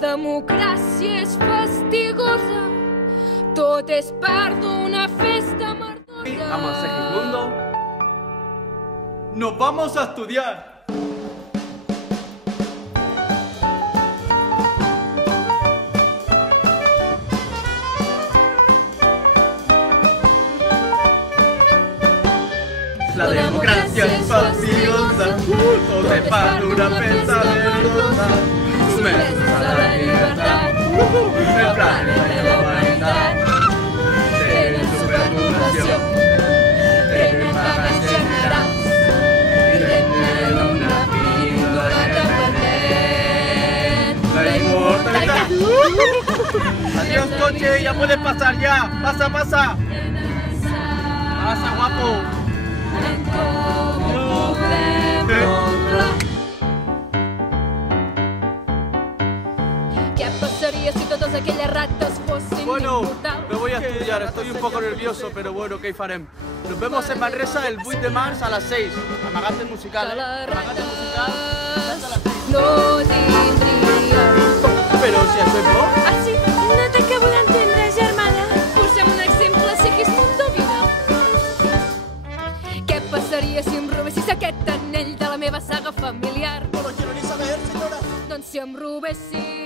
democràcia és fastigosa, tot és part d'una festa merdosa. Ama Segismundo, nos vamos a estudiar. La democracia es fastidiosa, todo es para una festa verdosa. Sumersa la libertad, el planeta de la humanidad. Tenen superpoblació, tenen vagues generals i tenen una píldora que permet la inmortalitat. Adiós, coche, ya puedes pasar ya. Pasa, pasa. Pasa, guapo. ¿Qué pasaría si todas aquellas ratas fossin Bueno, inmortals? me voy a estudiar, estoy un poco nervioso, pero bueno, què hi farem? Nos vemos en Manresa el 8 de març a las 6. Amagate musical, Que la Amagate musical. no tindria. Però si això és bo. Ah, sí? No t'acabo d'entendre, germana. Posem un exemple, Sigismundo vine. Què passaria si em robessis aquest anell de la meva saga familiar? No lo quiero ni saber, señora. Doncs si em robessis